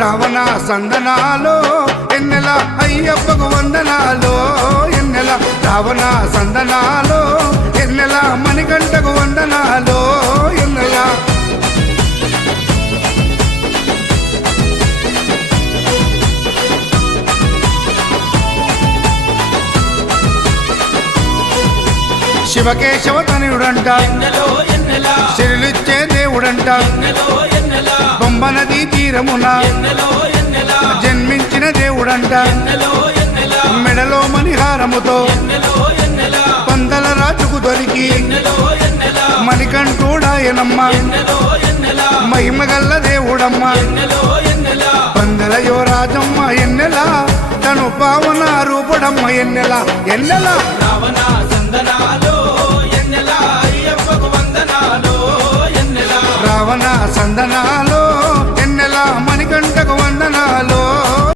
రావణ సందనాలో ఎన్నెల అయ్యప్పకు వందనాలో ఎన్నెల రావణ సందనాలో ఎన్నెల మణికంఠకు వందనాలో ఎన్నెల శివకేశవ తనయుడంట శిరులిచ్చే దేవుడంట బొమ్మ నదీ తీరమున జన్మించిన దేవుడంట మెడలో మణిహారముతో పందల రాజుకు దొరికి మణికంఠుడాయనమ్మ మహిమగల్ల దేవుడమ్మ పందల యువరాజమ్మ ఎన్నెల తను పావన రూపుడమ్మ ఎన్నెల ఎన్నెల రావణ సందనాలో ఎన్నెల అయ్యప్పకు వందనాలో ఎన్నెల రావణ సందనా